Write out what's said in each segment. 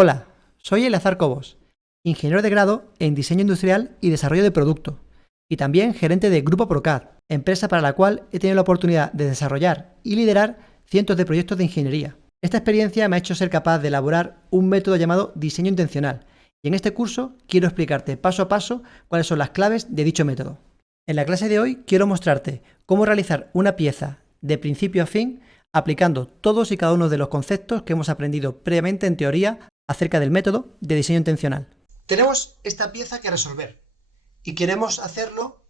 Hola, soy Eleazar Cobos, ingeniero de grado en Diseño Industrial y Desarrollo de Producto, y también gerente de Grupo Procad, empresa para la cual he tenido la oportunidad de desarrollar y liderar cientos de proyectos de ingeniería. Esta experiencia me ha hecho ser capaz de elaborar un método llamado diseño intencional, y en este curso quiero explicarte paso a paso cuáles son las claves de dicho método. En la clase de hoy quiero mostrarte cómo realizar una pieza de principio a fin aplicando todos y cada uno de los conceptos que hemos aprendido previamente en teoría acerca del método de diseño intencional. Tenemos esta pieza que resolver y queremos hacerlo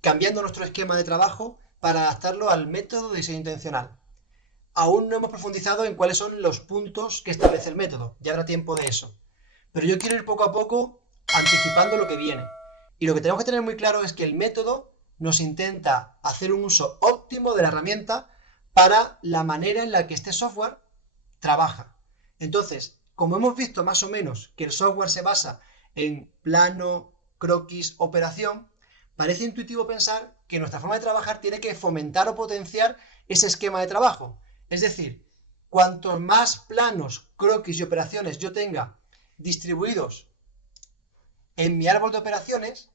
cambiando nuestro esquema de trabajo para adaptarlo al método de diseño intencional. Aún no hemos profundizado en cuáles son los puntos que establece el método, ya habrá tiempo de eso. Pero yo quiero ir poco a poco anticipando lo que viene. Y lo que tenemos que tener muy claro es que el método nos intenta hacer un uso óptimo de la herramienta para la manera en la que este software trabaja. Entonces, como hemos visto más o menos que el software se basa en plano, croquis, operación, parece intuitivo pensar que nuestra forma de trabajar tiene que fomentar o potenciar ese esquema de trabajo. Es decir, cuantos más planos, croquis y operaciones yo tenga distribuidos en mi árbol de operaciones,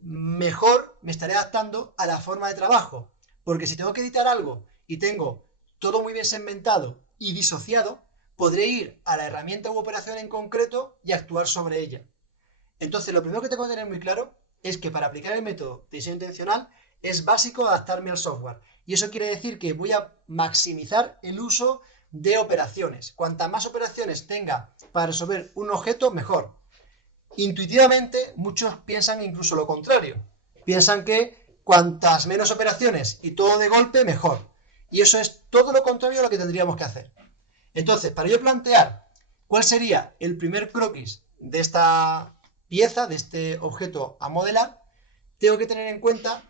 mejor me estaré adaptando a la forma de trabajo. Porque si tengo que editar algo y tengo todo muy bien segmentado y disociado, podré ir a la herramienta u operación en concreto y actuar sobre ella. Entonces, lo primero que tengo que tener muy claro es que para aplicar el método de diseño intencional es básico adaptarme al software. Y eso quiere decir que voy a maximizar el uso de operaciones. Cuantas más operaciones tenga para resolver un objeto, mejor. Intuitivamente, muchos piensan incluso lo contrario. Piensan que cuantas menos operaciones y todo de golpe, mejor. Y eso es todo lo contrario a lo que tendríamos que hacer. Entonces, para yo plantear cuál sería el primer croquis de esta pieza, de este objeto a modelar, tengo que tener en cuenta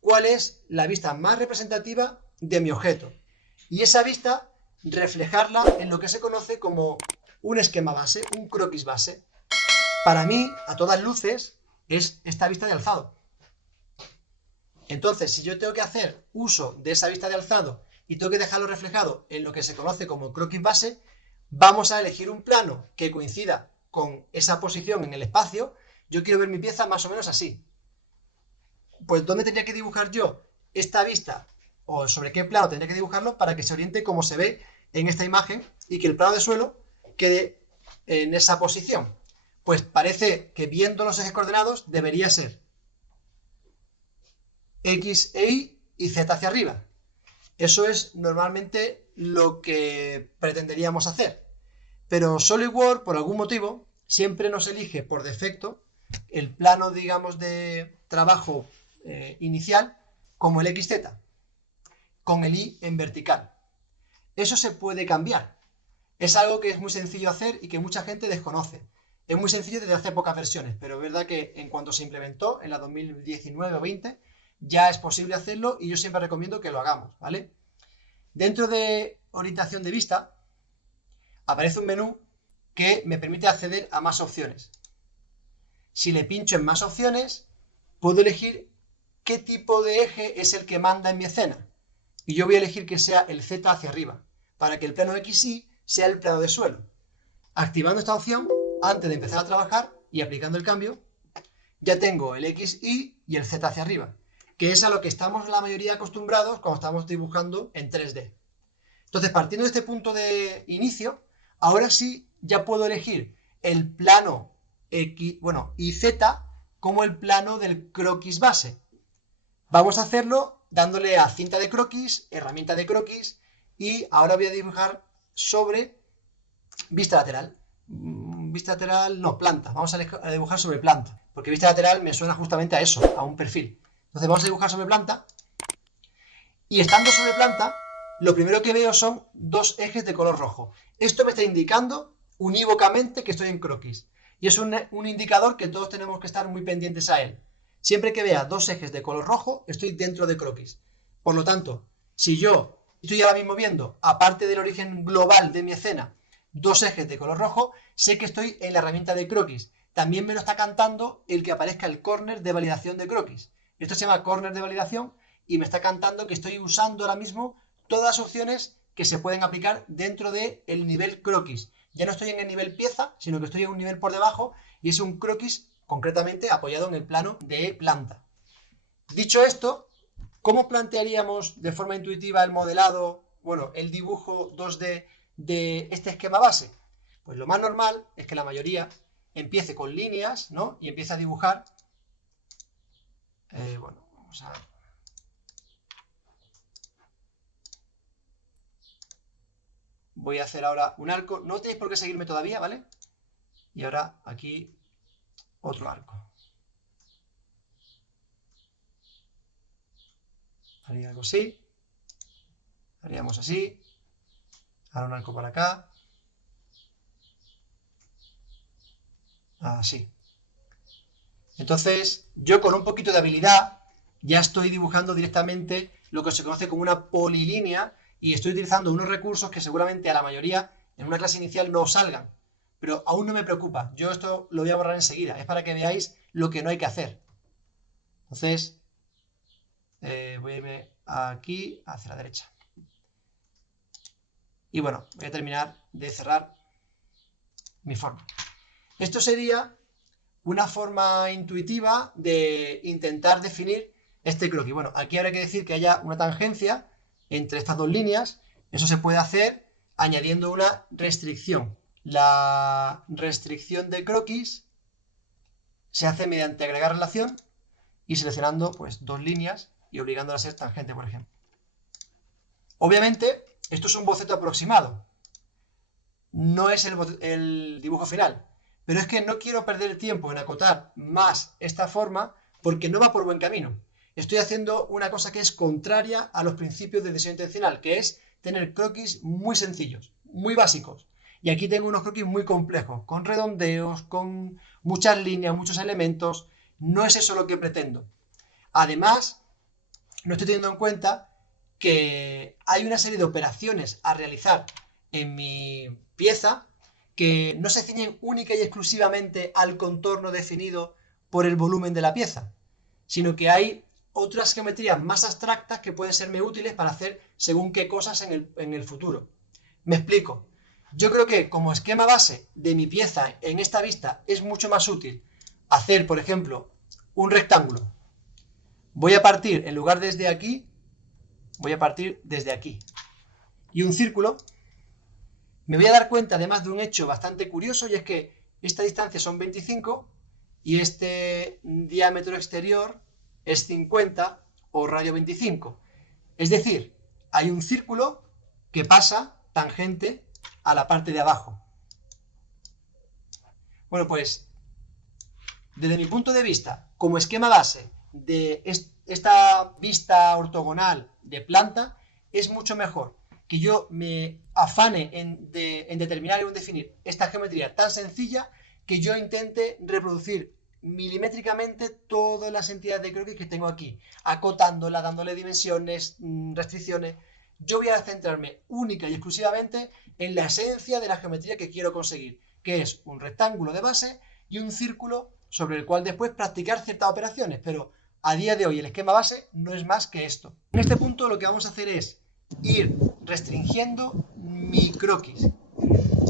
cuál es la vista más representativa de mi objeto. Y esa vista, reflejarla en lo que se conoce como un esquema base, un croquis base. Para mí, a todas luces, es esta vista de alzado. Entonces, si yo tengo que hacer uso de esa vista de alzado y tengo que dejarlo reflejado en lo que se conoce como croquis base, vamos a elegir un plano que coincida con esa posición en el espacio. Yo quiero ver mi pieza más o menos así. Pues, ¿dónde tendría que dibujar yo esta vista? ¿O sobre qué plano tendría que dibujarlo para que se oriente como se ve en esta imagen y que el plano de suelo quede en esa posición? Pues parece que viendo los ejes coordenados debería ser X e Y y Z hacia arriba. Eso es normalmente lo que pretenderíamos hacer. Pero SolidWorks, por algún motivo, siempre nos elige por defecto el plano, digamos, de trabajo inicial como el XZ, con el Y en vertical. Eso se puede cambiar. Es algo que es muy sencillo hacer y que mucha gente desconoce. Es muy sencillo desde hace pocas versiones, pero es verdad que en cuanto se implementó, en la 2019 o 20, ya es posible hacerlo y yo siempre recomiendo que lo hagamos, ¿vale? Dentro de orientación de vista, aparece un menú que me permite acceder a más opciones. Si le pincho en más opciones, puedo elegir qué tipo de eje es el que manda en mi escena. Y yo voy a elegir que sea el Z hacia arriba, para que el plano XY sea el plano de suelo. Activando esta opción, antes de empezar a trabajar y aplicando el cambio, ya tengo el XY y el Z hacia arriba, que es a lo que estamos la mayoría acostumbrados cuando estamos dibujando en 3D. Entonces, partiendo de este punto de inicio, ahora sí ya puedo elegir el plano X, y Z como el plano del croquis base. Vamos a hacerlo dándole a cinta de croquis, herramienta de croquis, y ahora voy a dibujar sobre vista lateral. Vista lateral, no, planta. Vamos a dibujar sobre planta, porque vista lateral me suena justamente a eso, a un perfil. Entonces vamos a dibujar sobre planta, y estando sobre planta, lo primero que veo son dos ejes de color rojo. Esto me está indicando unívocamente que estoy en croquis. Y es un indicador que todos tenemos que estar muy pendientes a él. Siempre que vea dos ejes de color rojo, estoy dentro de croquis. Por lo tanto, si yo estoy ahora mismo viendo, aparte del origen global de mi escena, dos ejes de color rojo, sé que estoy en la herramienta de croquis. También me lo está cantando el que aparezca el corner de validación de croquis. Esto se llama corner de validación y me está cantando que estoy usando ahora mismo todas las opciones que se pueden aplicar dentro del nivel croquis. Ya no estoy en el nivel pieza, sino que estoy en un nivel por debajo y es un croquis concretamente apoyado en el plano de planta. Dicho esto, ¿cómo plantearíamos de forma intuitiva el modelado, bueno, el dibujo 2D de este esquema base? Pues lo más normal es que la mayoría empiece con líneas, ¿no? Y empiece a dibujar. Bueno, vamos a... Voy a hacer ahora un arco. No tenéis por qué seguirme todavía, ¿vale? Y ahora aquí otro arco. Haría algo así. Haríamos así. Ahora un arco para acá. Así. Entonces, yo con un poquito de habilidad ya estoy dibujando directamente lo que se conoce como una polilínea y estoy utilizando unos recursos que seguramente a la mayoría en una clase inicial no os salgan. Pero aún no me preocupa. Yo esto lo voy a borrar enseguida. Es para que veáis lo que no hay que hacer. Entonces, voy a irme aquí hacia la derecha. Y bueno, voy a terminar de cerrar mi forma. Esto sería una forma intuitiva de intentar definir este croquis. Bueno, aquí habrá que decir que haya una tangencia entre estas dos líneas. Eso se puede hacer añadiendo una restricción. La restricción de croquis se hace mediante agregar relación y seleccionando pues dos líneas y obligándola a ser tangente, por ejemplo. Obviamente, esto es un boceto aproximado. No es el dibujo final. Pero es que no quiero perder el tiempo en acotar más esta forma porque no va por buen camino. Estoy haciendo una cosa que es contraria a los principios del diseño intencional, que es tener croquis muy sencillos, muy básicos. Y aquí tengo unos croquis muy complejos, con redondeos, con muchas líneas, muchos elementos. No es eso lo que pretendo. Además, no estoy teniendo en cuenta que hay una serie de operaciones a realizar en mi pieza que no se ciñen única y exclusivamente al contorno definido por el volumen de la pieza, sino que hay otras geometrías más abstractas que pueden serme útiles para hacer según qué cosas en el futuro. Me explico. Yo creo que como esquema base de mi pieza en esta vista es mucho más útil hacer, por ejemplo, un rectángulo. Voy a partir, en lugar desde aquí, voy a partir desde aquí. Y un círculo. Me voy a dar cuenta además de un hecho bastante curioso y es que esta distancia son 25 y este diámetro exterior es 50 o radio 25. Es decir, hay un círculo que pasa tangente a la parte de abajo. Bueno, pues desde mi punto de vista, como esquema base de esta vista ortogonal de planta, es mucho mejor que yo me afane en determinar y en definir esta geometría tan sencilla que yo intente reproducir milimétricamente todas las entidades de croquis que tengo aquí, acotándola, dándole dimensiones, restricciones. Yo voy a centrarme única y exclusivamente en la esencia de la geometría que quiero conseguir, que es un rectángulo de base y un círculo sobre el cual después practicar ciertas operaciones, pero a día de hoy el esquema base no es más que esto. En este punto lo que vamos a hacer es ir restringiendo mi croquis.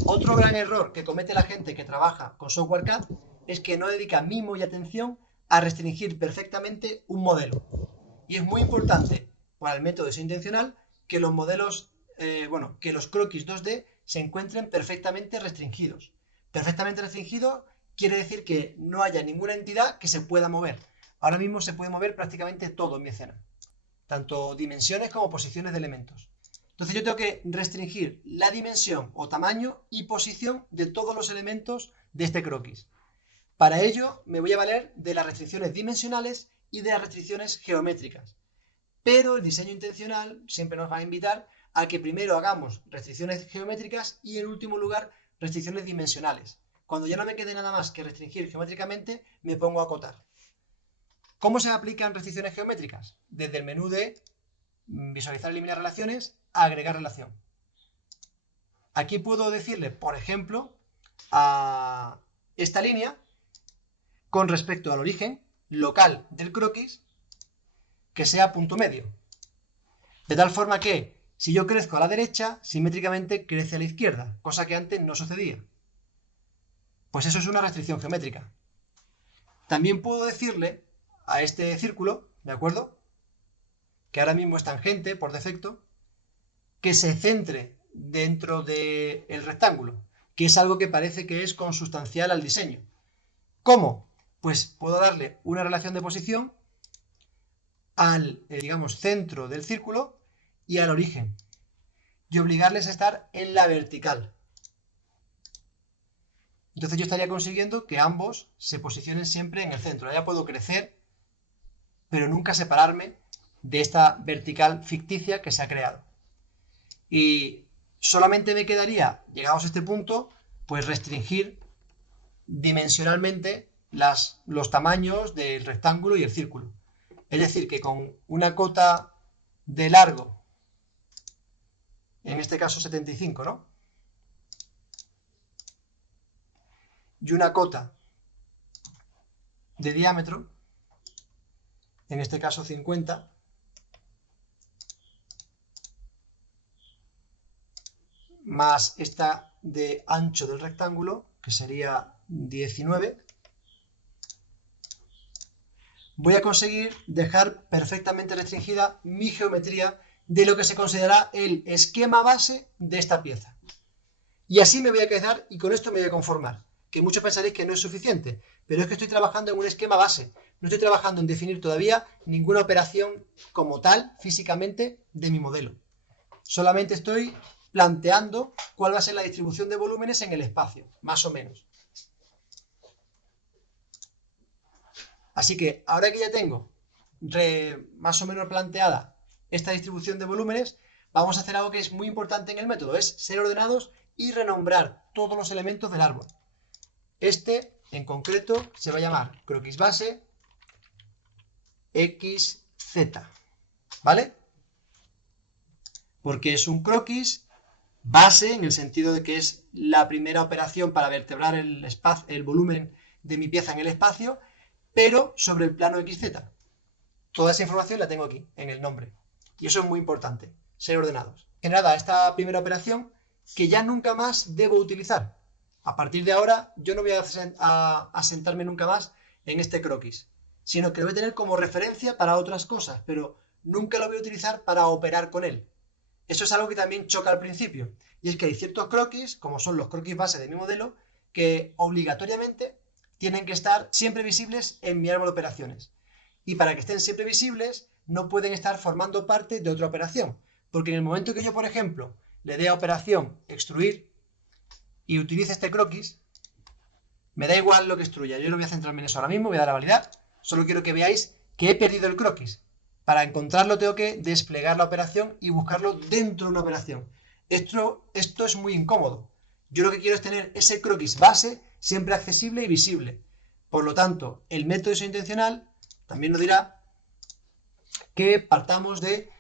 Otro gran error que comete la gente que trabaja con software CAD es que no dedica mimo y atención a restringir perfectamente un modelo. Y es muy importante para el método de diseño intencional que los modelos, que los croquis 2D se encuentren perfectamente restringidos. Perfectamente restringido quiere decir que no haya ninguna entidad que se pueda mover. Ahora mismo se puede mover prácticamente todo en mi escena, tanto dimensiones como posiciones de elementos. Entonces yo tengo que restringir la dimensión o tamaño y posición de todos los elementos de este croquis. Para ello me voy a valer de las restricciones dimensionales y de las restricciones geométricas. Pero el diseño intencional siempre nos va a invitar a que primero hagamos restricciones geométricas y en último lugar restricciones dimensionales. Cuando ya no me quede nada más que restringir geométricamente, me pongo a acotar. ¿Cómo se aplican restricciones geométricas? Desde el menú de visualizar, eliminar relaciones, a agregar relación. Aquí puedo decirle, por ejemplo, a esta línea, con respecto al origen local del croquis, que sea punto medio. De tal forma que Si yo crezco a la derecha, simétricamente crece a la izquierda, cosa que antes no sucedía. Pues eso es una restricción geométrica. También puedo decirle a este círculo, ¿de acuerdo?, que ahora mismo es tangente por defecto, que se centre dentro del rectángulo, que es algo que parece que es consustancial al diseño. ¿Cómo? Pues puedo darle una relación de posición al, digamos, centro del círculo y al origen, y obligarles a estar en la vertical. Entonces yo estaría consiguiendo que ambos se posicionen siempre en el centro. Ya puedo crecer, pero nunca separarme de esta vertical ficticia que se ha creado. Y solamente me quedaría, llegados a este punto, pues restringir dimensionalmente los tamaños del rectángulo y el círculo. Es decir, que con una cota de largo, en este caso 75, ¿no?, y una cota de diámetro, en este caso 50, más esta de ancho del rectángulo, que sería 19, voy a conseguir dejar perfectamente restringida mi geometría de lo que se considera el esquema base de esta pieza. Y así me voy a quedar y con esto me voy a conformar. Que muchos pensaréis que no es suficiente, pero es que estoy trabajando en un esquema base. No estoy trabajando en definir todavía ninguna operación como tal, físicamente, de mi modelo. Solamente estoy planteando cuál va a ser la distribución de volúmenes en el espacio, más o menos. Así que ahora que ya tengo más o menos planteada esta distribución de volúmenes, vamos a hacer algo que es muy importante en el método, es ser ordenados y renombrar todos los elementos del árbol. Este, en concreto, se va a llamar croquis base XZ, ¿vale? Porque es un croquis base en el sentido de que es la primera operación para vertebrar el volumen de mi pieza en el espacio, pero sobre el plano XZ. Toda esa información la tengo aquí, en el nombre. Y eso es muy importante, ser ordenados. Generada esta primera operación que ya nunca más debo utilizar. A partir de ahora, yo no voy a sentarme nunca más en este croquis, sino que lo voy a tener como referencia para otras cosas, pero nunca lo voy a utilizar para operar con él. Eso es algo que también choca al principio, y es que hay ciertos croquis, como son los croquis base de mi modelo, que obligatoriamente tienen que estar siempre visibles en mi árbol de operaciones. Y para que estén siempre visibles, no pueden estar formando parte de otra operación, porque en el momento que yo, por ejemplo, le dé a operación extruir y utilice este croquis, me da igual lo que extruya. Yo no voy a centrarme en eso ahora mismo, voy a dar a validar. Solo quiero que veáis que he perdido el croquis. Para encontrarlo tengo que desplegar la operación y buscarlo dentro de una operación. Esto es muy incómodo. Yo lo que quiero es tener ese croquis base siempre accesible y visible. Por lo tanto, el método de diseño intencional también nos dirá que partamos de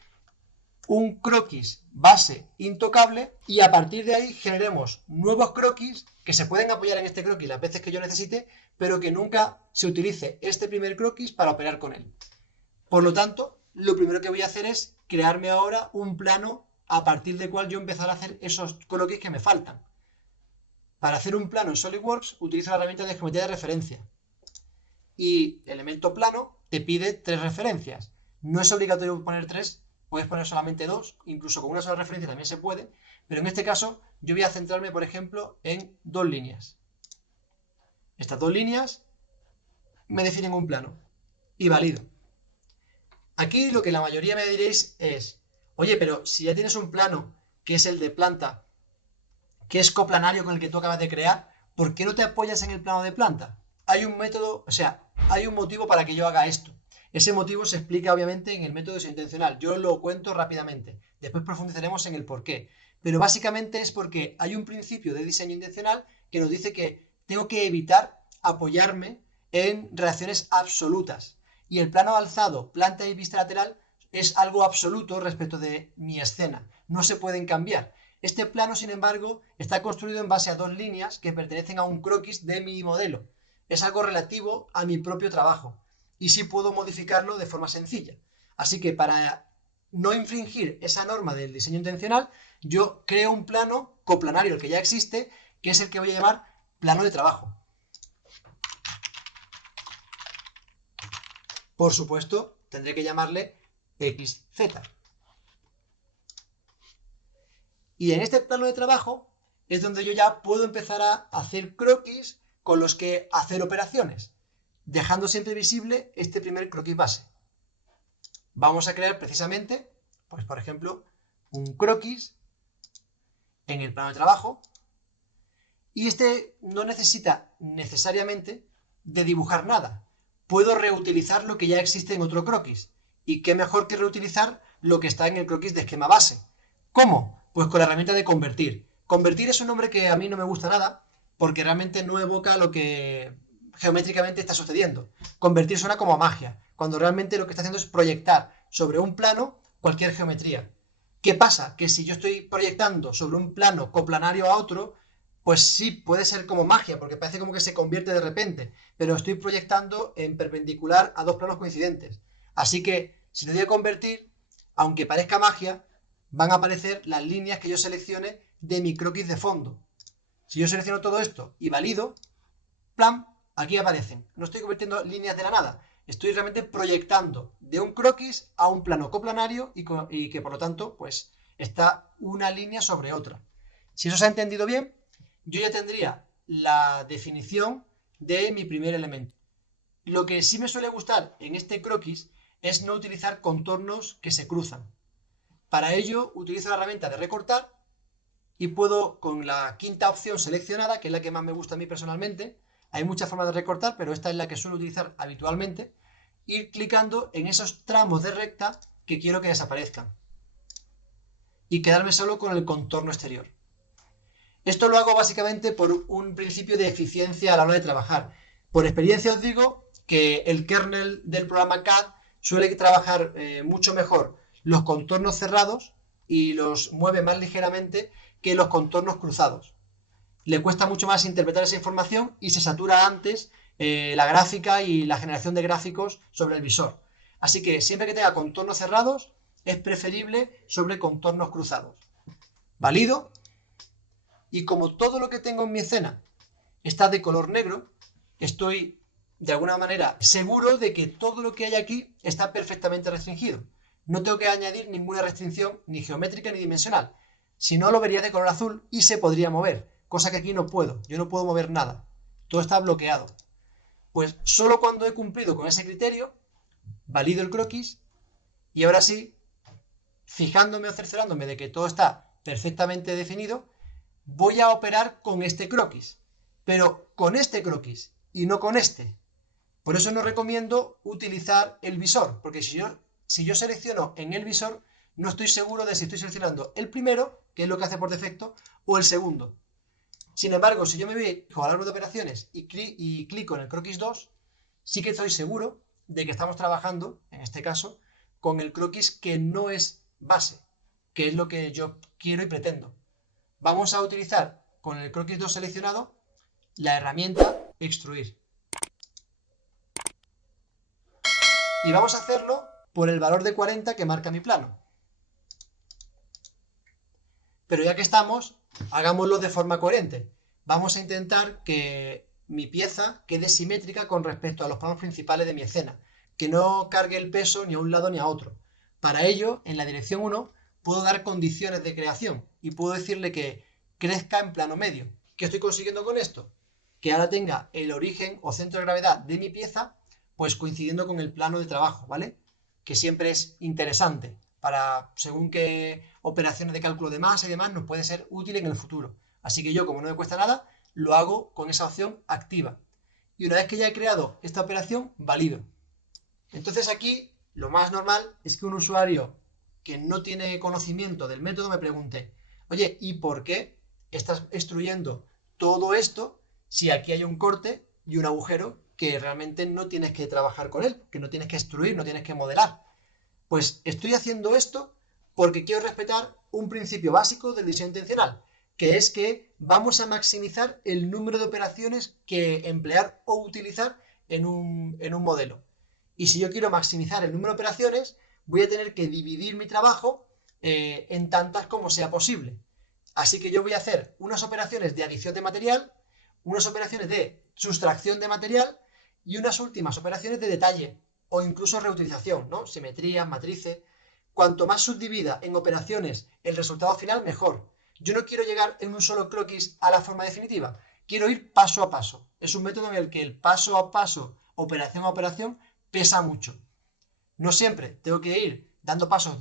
un croquis base intocable y a partir de ahí generemos nuevos croquis que se pueden apoyar en este croquis las veces que yo necesite, pero que nunca se utilice este primer croquis para operar con él. Por lo tanto, lo primero que voy a hacer es crearme ahora un plano a partir del cual yo empezar a hacer esos croquis que me faltan. Para hacer un plano en SolidWorks utilizo la herramienta de geometría de referencia. Y elemento plano te pide 3 referencias. No es obligatorio poner 3, puedes poner solamente 2, incluso con una sola referencia también se puede, pero en este caso yo voy a centrarme, por ejemplo, en 2 líneas. Estas 2 líneas me definen un plano y valido. Aquí lo que la mayoría me diréis es, oye, pero si ya tienes un plano que es el de planta, que es coplanario con el que tú acabas de crear, ¿por qué no te apoyas en el plano de planta? Hay un método, o sea, hay un motivo para que yo haga esto. Ese motivo se explica obviamente en el método de diseño intencional. Yo lo cuento rápidamente. Después profundizaremos en el por qué. Pero básicamente es porque hay un principio de diseño intencional que nos dice que tengo que evitar apoyarme en relaciones absolutas. Y el plano alzado, planta y vista lateral es algo absoluto respecto de mi escena. No se pueden cambiar. Este plano, sin embargo, está construido en base a 2 líneas que pertenecen a un croquis de mi modelo. Es algo relativo a mi propio trabajo. Y sí puedo modificarlo de forma sencilla. Así que para no infringir esa norma del diseño intencional, yo creo un plano coplanario, el que ya existe, que es el que voy a llamar plano de trabajo. Por supuesto, tendré que llamarle XZ. Y en este plano de trabajo es donde yo ya puedo empezar a hacer croquis con los que hacer operaciones, dejando siempre visible este primer croquis base. Vamos a crear precisamente, pues por ejemplo, un croquis en el plano de trabajo, y este no necesita necesariamente de dibujar nada. Puedo reutilizar lo que ya existe en otro croquis. Y qué mejor que reutilizar lo que está en el croquis de esquema base. ¿Cómo? Pues con la herramienta de convertir. Convertir es un nombre que a mí no me gusta nada, porque realmente no evoca lo que geométricamente está sucediendo. Convertir suena como a magia, cuando realmente lo que está haciendo es proyectar sobre un plano cualquier geometría. ¿Qué pasa? Que si yo estoy proyectando sobre un plano coplanario a otro, pues sí, puede ser como magia, porque parece como que se convierte de repente, pero estoy proyectando en perpendicular a dos planos coincidentes. Así que, si le doy a convertir, aunque parezca magia, van a aparecer las líneas que yo seleccione de mi croquis de fondo. Si yo selecciono todo esto y valido, ¡plam!, aquí aparecen. No estoy convirtiendo líneas de la nada, estoy realmente proyectando de un croquis a un plano coplanario y que por lo tanto, pues, está una línea sobre otra. Si eso se ha entendido bien, yo ya tendría la definición de mi primer elemento. Lo que sí me suele gustar en este croquis es no utilizar contornos que se cruzan. Para ello utilizo la herramienta de recortar y puedo, con la quinta opción seleccionada, que es la que más me gusta a mí personalmente, hay muchas formas de recortar, pero esta es la que suelo utilizar habitualmente, ir clicando en esos tramos de recta que quiero que desaparezcan y quedarme solo con el contorno exterior. Esto lo hago básicamente por un principio de eficiencia a la hora de trabajar. Por experiencia os digo que el kernel del programa CAD suele trabajar mucho mejor los contornos cerrados y los mueve más ligeramente que los contornos cruzados. Le cuesta mucho más interpretar esa información y se satura antes la gráfica y la generación de gráficos sobre el visor. Así que siempre que tenga contornos cerrados es preferible sobre contornos cruzados. Valido. Y como todo lo que tengo en mi escena está de color negro, estoy de alguna manera seguro de que todo lo que hay aquí está perfectamente restringido. No tengo que añadir ninguna restricción ni geométrica ni dimensional. Si no, lo vería de color azul y se podría mover, cosa que aquí no puedo. Yo no puedo mover nada. Todo está bloqueado. Pues solo cuando he cumplido con ese criterio, valido el croquis y ahora sí, fijándome o cerciorándome de que todo está perfectamente definido, voy a operar con este croquis, pero con este croquis y no con este. Por eso no recomiendo utilizar el visor, porque si yo selecciono en el visor, no estoy seguro de si estoy seleccionando el primero, que es lo que hace por defecto, o el segundo. Sin embargo, si yo me voy al árbol de operaciones y clico en el croquis 2, sí que estoy seguro de que estamos trabajando, en este caso, con el croquis que no es base, que es lo que yo quiero y pretendo. Vamos a utilizar con el croquis 2 seleccionado la herramienta extruir. Y vamos a hacerlo por el valor de 40 que marca mi plano. Pero ya que estamos, hagámoslo de forma coherente. Vamos a intentar que mi pieza quede simétrica con respecto a los planos principales de mi escena, que no cargue el peso ni a un lado ni a otro. Para ello, en la dirección 1, puedo dar condiciones de creación y puedo decirle que crezca en plano medio. ¿Qué estoy consiguiendo con esto? Que ahora tenga el origen o centro de gravedad de mi pieza pues coincidiendo con el plano de trabajo, ¿vale? Que siempre es interesante para, según qué operaciones de cálculo de masa y demás, nos puede ser útil en el futuro. Así que yo, como no me cuesta nada, lo hago con esa opción activa. Y una vez que ya he creado esta operación, valido. Entonces aquí, lo más normal es que un usuario que no tiene conocimiento del método me pregunte, oye, ¿y por qué estás extruyendo todo esto si aquí hay un corte y un agujero que realmente no tienes que trabajar con él, que no tienes que extruir, no tienes que modelar? Pues estoy haciendo esto porque quiero respetar un principio básico del diseño intencional, que es que vamos a maximizar el número de operaciones que emplear o utilizar en un modelo. Y si yo quiero maximizar el número de operaciones, voy a tener que dividir mi trabajo en tantas como sea posible. Así que yo voy a hacer unas operaciones de adición de material, unas operaciones de sustracción de material y unas últimas operaciones de detalle o incluso reutilización, ¿no? Simetrías, matrices. Cuanto más subdivida en operaciones el resultado final, mejor. Yo no quiero llegar en un solo croquis a la forma definitiva. Quiero ir paso a paso. Es un método en el que el paso a paso, operación a operación, pesa mucho. No siempre tengo que ir dando pasos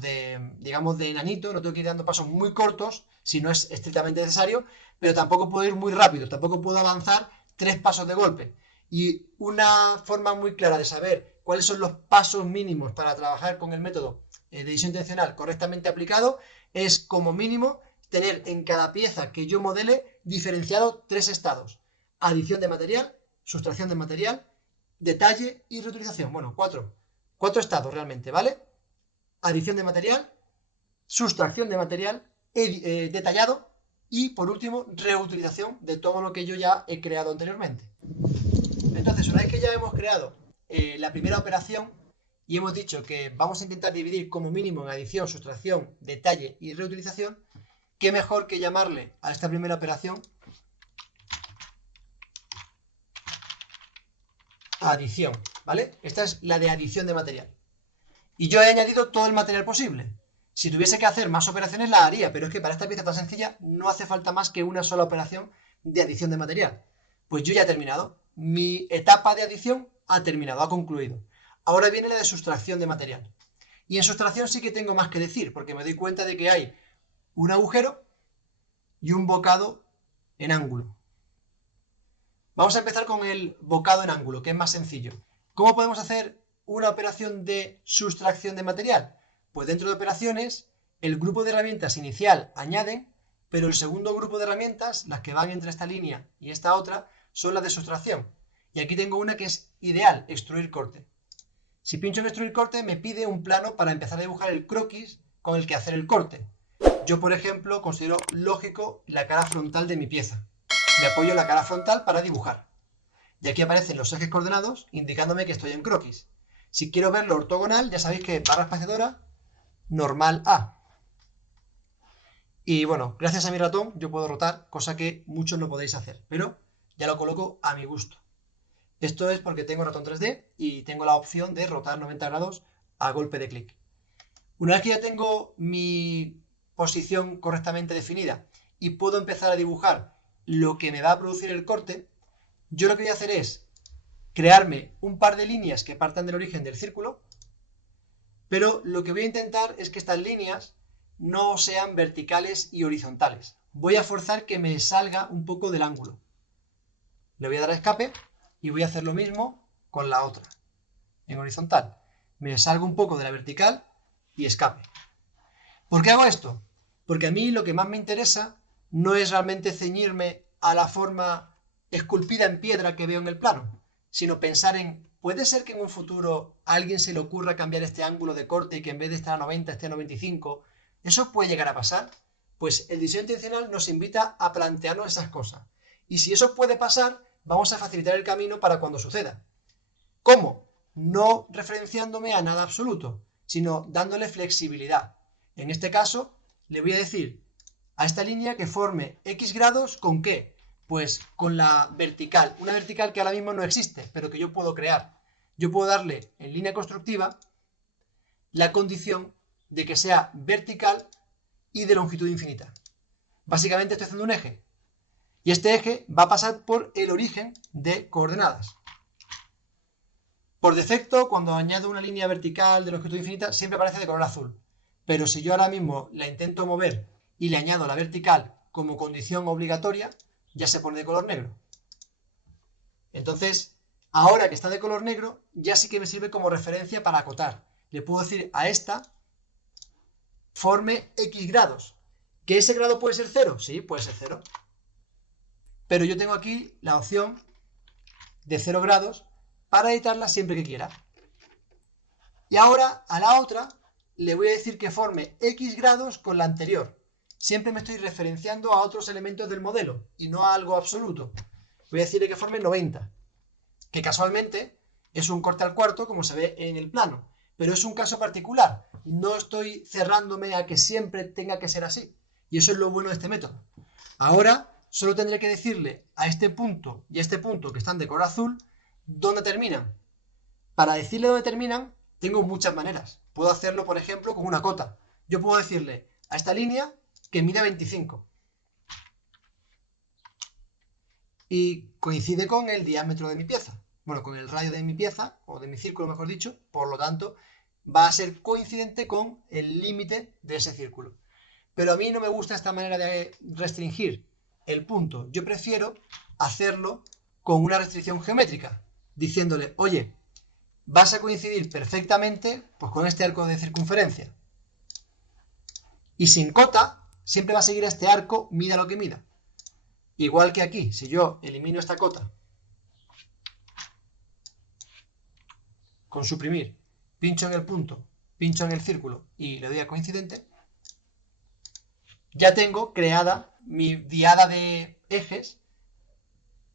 digamos, de enanito, no tengo que ir dando pasos muy cortos, si no es estrictamente necesario, pero tampoco puedo ir muy rápido, tampoco puedo avanzar 3 pasos de golpe. Y una forma muy clara de saber cuáles son los pasos mínimos para trabajar con el método de edición intencional correctamente aplicado es, como mínimo, tener en cada pieza que yo modele diferenciado 3 estados: adición de material, sustracción de material, detalle y reutilización. Bueno, 4 estados realmente, ¿vale? Adición de material, sustracción de material, detallado y, por último, reutilización de todo lo que yo ya he creado anteriormente. Entonces, una vez que ya hemos creado la primera operación y hemos dicho que vamos a intentar dividir como mínimo en adición, sustracción, detalle y reutilización, ¿qué mejor que llamarle a esta primera operación adición? ¿Vale? Esta es la de adición de material. Y yo he añadido todo el material posible. Si tuviese que hacer más operaciones la haría, pero es que para esta pieza tan sencilla no hace falta más que una sola operación de adición de material. Pues yo ya he terminado. Mi etapa de adición ha terminado, ha concluido. Ahora viene la de sustracción de material. Y en sustracción sí que tengo más que decir, porque me doy cuenta de que hay un agujero y un bocado en ángulo. Vamos a empezar con el bocado en ángulo, que es más sencillo. ¿Cómo podemos hacer una operación de sustracción de material? Pues dentro de operaciones, el grupo de herramientas inicial añade, pero el segundo grupo de herramientas, las que van entre esta línea y esta otra, son las de sustracción. Y aquí tengo una que es ideal, extruir corte. Si pincho en extruir corte, me pide un plano para empezar a dibujar el croquis con el que hacer el corte. Yo, por ejemplo, considero lógico la cara frontal de mi pieza. Me apoyo en la cara frontal para dibujar. Y aquí aparecen los ejes coordenados indicándome que estoy en croquis. Si quiero verlo ortogonal, ya sabéis que barra espaciadora, normal A. Y bueno, gracias a mi ratón yo puedo rotar, cosa que muchos no podéis hacer, pero ya lo coloco a mi gusto. Esto es porque tengo ratón 3D y tengo la opción de rotar 90 grados a golpe de clic. Una vez que ya tengo mi posición correctamente definida y puedo empezar a dibujar lo que me va a producir el corte, yo lo que voy a hacer es crearme un par de líneas que partan del origen del círculo, pero lo que voy a intentar es que estas líneas no sean verticales y horizontales. Voy a forzar que me salga un poco del ángulo. Le voy a dar a escape y voy a hacer lo mismo con la otra, en horizontal. Me salgo un poco de la vertical y escape. ¿Por qué hago esto? Porque a mí lo que más me interesa no es realmente ceñirme a la forma esculpida en piedra que veo en el plano, sino pensar en, ¿puede ser que en un futuro a alguien se le ocurra cambiar este ángulo de corte y que en vez de estar a 90 esté a 95? ¿Eso puede llegar a pasar? Pues el diseño intencional nos invita a plantearnos esas cosas. Y si eso puede pasar, vamos a facilitar el camino para cuando suceda. ¿Cómo? No referenciándome a nada absoluto, sino dándole flexibilidad. En este caso, le voy a decir a esta línea que forme X grados ¿con qué? Pues con la vertical. Una vertical que ahora mismo no existe, pero que yo puedo crear. Yo puedo darle en línea constructiva la condición de que sea vertical y de longitud infinita. Básicamente estoy haciendo un eje. Y este eje va a pasar por el origen de coordenadas. Por defecto, cuando añado una línea vertical de longitud infinita, siempre aparece de color azul. Pero si yo ahora mismo la intento mover y le añado la vertical como condición obligatoria, ya se pone de color negro. Entonces, ahora que está de color negro, ya sí que me sirve como referencia para acotar. Le puedo decir a esta, forme X grados. ¿Que ese grado puede ser 0? Sí, puede ser 0. Pero yo tengo aquí la opción de 0 grados para editarla siempre que quiera. Y ahora a la otra le voy a decir que forme X grados con la anterior. Siempre me estoy referenciando a otros elementos del modelo y no a algo absoluto. Voy a decirle que forme 90, que casualmente es un corte al cuarto como se ve en el plano. pero es un caso particular. No estoy cerrándome a que siempre tenga que ser así. Y eso es lo bueno de este método. Ahora solo tendré que decirle a este punto y a este punto que están de color azul dónde terminan. Para decirle dónde terminan, tengo muchas maneras. Puedo hacerlo, por ejemplo, con una cota. Yo puedo decirle a esta línea que mida 25. Y coincide con el diámetro de mi pieza. Bueno, con el radio de mi pieza, o de mi círculo, mejor dicho. Por lo tanto, va a ser coincidente con el límite de ese círculo. Pero a mí no me gusta esta manera de restringir el punto. Yo prefiero hacerlo con una restricción geométrica, diciéndole, oye, vas a coincidir perfectamente pues, con este arco de circunferencia. Y sin cota, siempre va a seguir este arco, mida lo que mida. Igual que aquí, si yo elimino esta cota con suprimir, pincho en el punto, pincho en el círculo y le doy a coincidente, ya tengo creada mi diada de ejes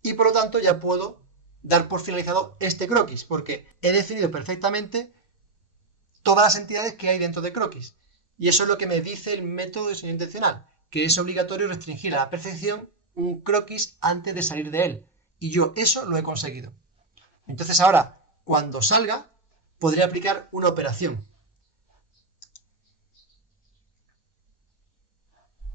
y por lo tanto ya puedo dar por finalizado este croquis, porque he definido perfectamente todas las entidades que hay dentro de croquis. Y eso es lo que me dice el método de diseño intencional, que es obligatorio restringir a la perfección un croquis antes de salir de él. Y yo eso lo he conseguido. Entonces ahora, cuando salga, podré aplicar una operación.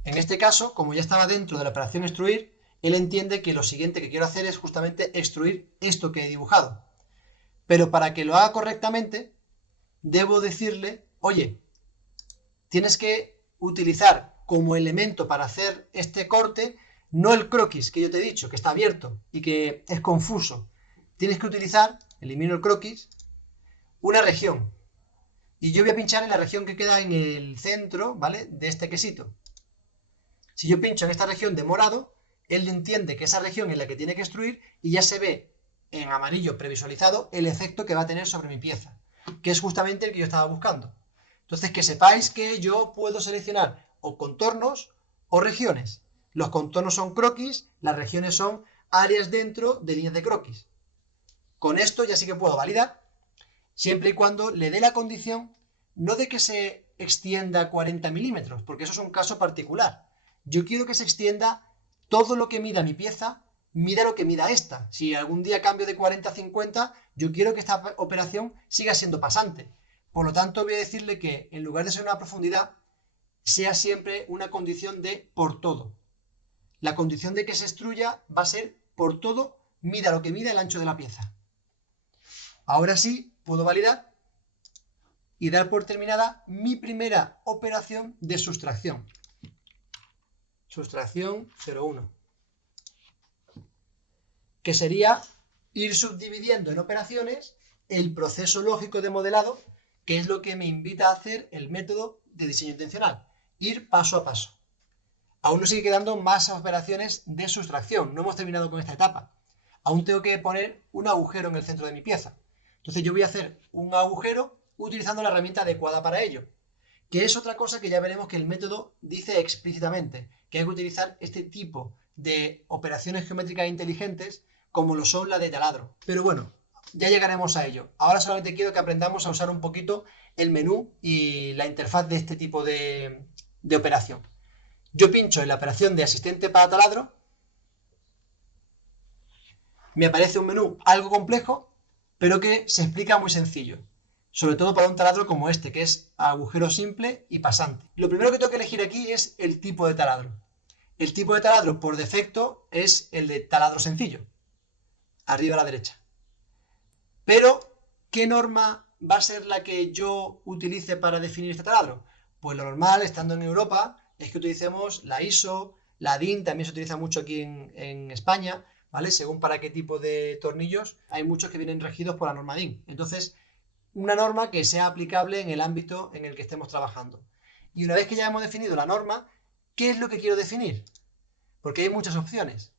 En este caso, como ya estaba dentro de la operación extruir, él entiende que lo siguiente que quiero hacer es justamente extruir esto que he dibujado. Pero para que lo haga correctamente, debo decirle, oye, tienes que utilizar como elemento para hacer este corte, no el croquis que yo te he dicho, que está abierto y que es confuso. Tienes que utilizar, elimino el croquis, una región. Y yo voy a pinchar en la región que queda en el centro, ¿vale? De este quesito. Si yo pincho en esta región de morado, él entiende que esa región es la que tiene que extruir y ya se ve en amarillo previsualizado el efecto que va a tener sobre mi pieza, que es justamente el que yo estaba buscando. Entonces, que sepáis que yo puedo seleccionar o contornos o regiones. Los contornos son croquis, las regiones son áreas dentro de líneas de croquis. Con esto ya sí que puedo validar, siempre y cuando le dé la condición, no de que se extienda 40 milímetros, porque eso es un caso particular. Yo quiero que se extienda todo lo que mida mi pieza, mida lo que mida esta. Si algún día cambio de 40 a 50, yo quiero que esta operación siga siendo pasante. Por lo tanto, voy a decirle que en lugar de ser una profundidad, sea siempre una condición de por todo. La condición de que se extruya va a ser por todo, mida lo que mida el ancho de la pieza. Ahora sí, puedo validar y dar por terminada mi primera operación de sustracción. Sustracción 0,1. Que sería ir subdividiendo en operaciones el proceso lógico de modelado, que es lo que me invita a hacer el método de diseño intencional. Ir paso a paso. Aún nos sigue quedando más operaciones de sustracción. No hemos terminado con esta etapa. Aún tengo que poner un agujero en el centro de mi pieza. Entonces yo voy a hacer un agujero utilizando la herramienta adecuada para ello. Que es otra cosa que ya veremos que el método dice explícitamente, que hay que utilizar este tipo de operaciones geométricas inteligentes como lo son la de taladro. Pero bueno, ya llegaremos a ello. Ahora solamente quiero que aprendamos a usar un poquito el menú y la interfaz de este tipo de operación. Yo pincho en la operación de asistente para taladro, me aparece un menú algo complejo, pero que se explica muy sencillo. Sobre todo para un taladro como este, que es agujero simple y pasante. Lo primero que tengo que elegir aquí es el tipo de taladro. El tipo de taladro por defecto es el de taladro sencillo, arriba a la derecha. Pero, ¿qué norma va a ser la que yo utilice para definir este taladro? Pues lo normal, estando en Europa, es que utilicemos la ISO, la DIN, también se utiliza mucho aquí en España, ¿vale? Según para qué tipo de tornillos, hay muchos que vienen regidos por la norma DIN. Entonces, una norma que sea aplicable en el ámbito en el que estemos trabajando. Y una vez que ya hemos definido la norma, ¿qué es lo que quiero definir? Porque hay muchas opciones.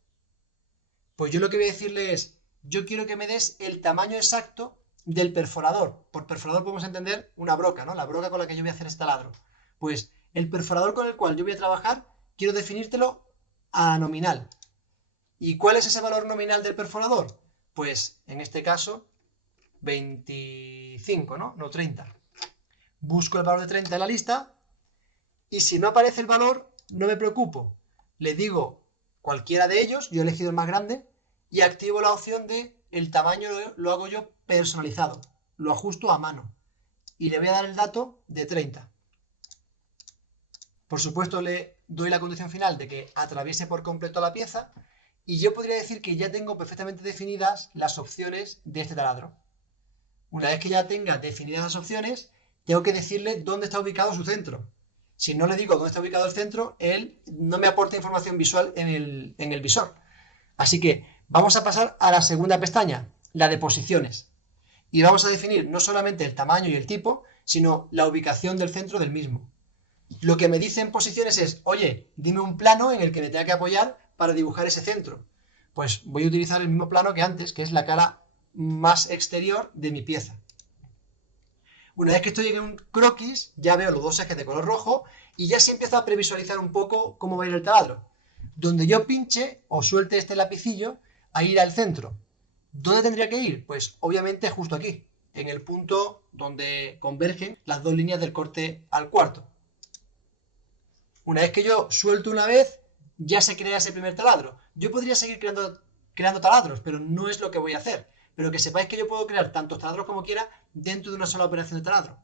Pues yo lo que voy a decirle es, yo quiero que me des el tamaño exacto del perforador. Por perforador podemos entender una broca, ¿no? La broca con la que yo voy a hacer este taladro. Pues el perforador con el cual yo voy a trabajar, quiero definírtelo a nominal. ¿Y cuál es ese valor nominal del perforador? Pues en este caso 25, ¿no? No, 30. Busco el valor de 30 en la lista y si no aparece el valor, no me preocupo. Le digo cualquiera de ellos, yo he elegido el más grande y activo la opción de el tamaño lo hago yo personalizado. Lo ajusto a mano y le voy a dar el dato de 30. Por supuesto le doy la condición final de que atraviese por completo la pieza y yo podría decir que ya tengo perfectamente definidas las opciones de este taladro. Una vez que ya tenga definidas las opciones, tengo que decirle dónde está ubicado su centro. Si no le digo dónde está ubicado el centro, él no me aporta información visual en el visor. Así que vamos a pasar a la segunda pestaña, la de posiciones. Y vamos a definir no solamente el tamaño y el tipo, sino la ubicación del centro del mismo. Lo que me dice en posiciones es, oye, dime un plano en el que me tenga que apoyar para dibujar ese centro. Pues voy a utilizar el mismo plano que antes, que es la cara más exterior de mi pieza. Una vez que estoy en un croquis, ya veo los dos ejes de color rojo y ya se empieza a previsualizar un poco cómo va a ir el taladro. Donde yo pinche o suelte este lapicillo, ahí irá el centro. ¿Dónde tendría que ir? Pues obviamente justo aquí, en el punto donde convergen las dos líneas del corte al cuarto. Una vez que yo suelto una vez, ya se crea ese primer taladro. Yo podría seguir creando taladros, pero no es lo que voy a hacer. Pero que sepáis que yo puedo crear tantos taladros como quiera dentro de una sola operación de taladro.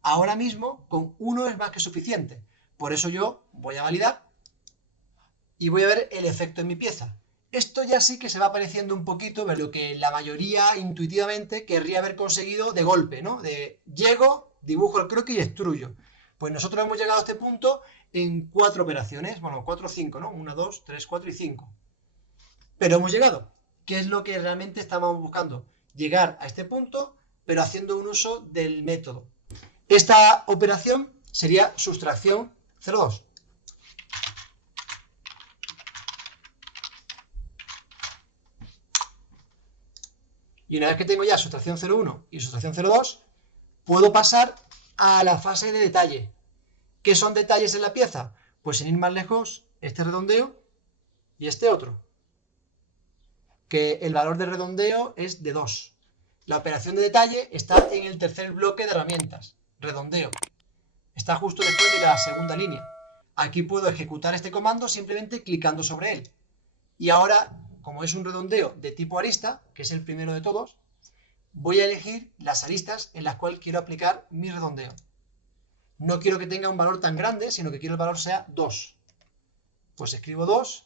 Ahora mismo, con uno es más que suficiente. Por eso yo voy a validar y voy a ver el efecto en mi pieza. Esto ya sí que se va pareciendo un poquito a lo que la mayoría intuitivamente querría haber conseguido de golpe, ¿no? De llego, dibujo el croquis y extruyo. Pues nosotros hemos llegado a este punto en 4 operaciones, bueno, 4 o 5, ¿no? 1, 2, 3, 4 y 5. Pero hemos llegado. ¿Qué es lo que realmente estamos buscando? Llegar a este punto, pero haciendo un uso del método. Esta operación sería sustracción 0,2. Y una vez que tengo ya sustracción 0,1 y sustracción 0,2, puedo pasar a la fase de detalle. ¿Qué son detalles en la pieza? Pues sin ir más lejos, este redondeo y este otro. Que el valor de redondeo es de 2. La operación de detalle está en el tercer bloque de herramientas, redondeo. Está justo después de la segunda línea. Aquí puedo ejecutar este comando simplemente clicando sobre él. Y ahora, como es un redondeo de tipo arista, que es el primero de todos, voy a elegir las aristas en las cuales quiero aplicar mi redondeo. No quiero que tenga un valor tan grande, sino que quiero el valor sea 2. Pues escribo 2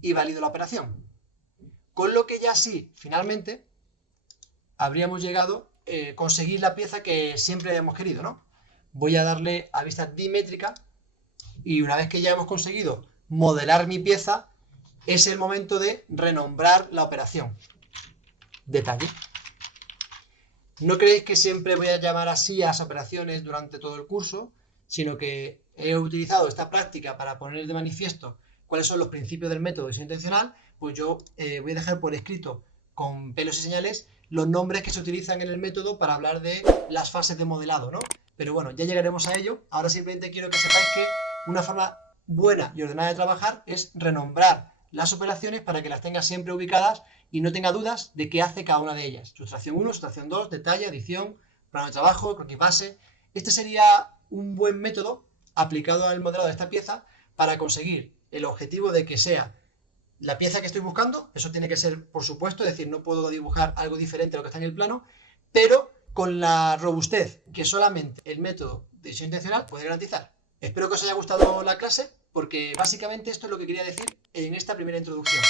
y valido la operación. Con lo que ya sí, finalmente, habríamos llegado a conseguir la pieza que siempre habíamos querido, ¿no? Voy a darle a vista dimétrica y una vez que ya hemos conseguido modelar mi pieza, es el momento de renombrar la operación. Detalle. No creéis que siempre voy a llamar así a las operaciones durante todo el curso, sino que he utilizado esta práctica para poner de manifiesto cuáles son los principios del método de diseño intencional. Pues yo voy a dejar por escrito con pelos y señales los nombres que se utilizan en el método para hablar de las fases de modelado, ¿no? Pero bueno, ya llegaremos a ello. Ahora simplemente quiero que sepáis que una forma buena y ordenada de trabajar es renombrar las operaciones para que las tengas siempre ubicadas y no tenga dudas de qué hace cada una de ellas. Sustracción 1, sustracción 2, detalle, adición, plano de trabajo, croquis base. Este sería un buen método aplicado al modelado de esta pieza para conseguir el objetivo de que sea la pieza que estoy buscando. Eso tiene que ser, por supuesto, es decir, no puedo dibujar algo diferente a lo que está en el plano, pero con la robustez que solamente el método de diseño intencional puede garantizar. Espero que os haya gustado la clase, porque básicamente esto es lo que quería decir en esta primera introducción.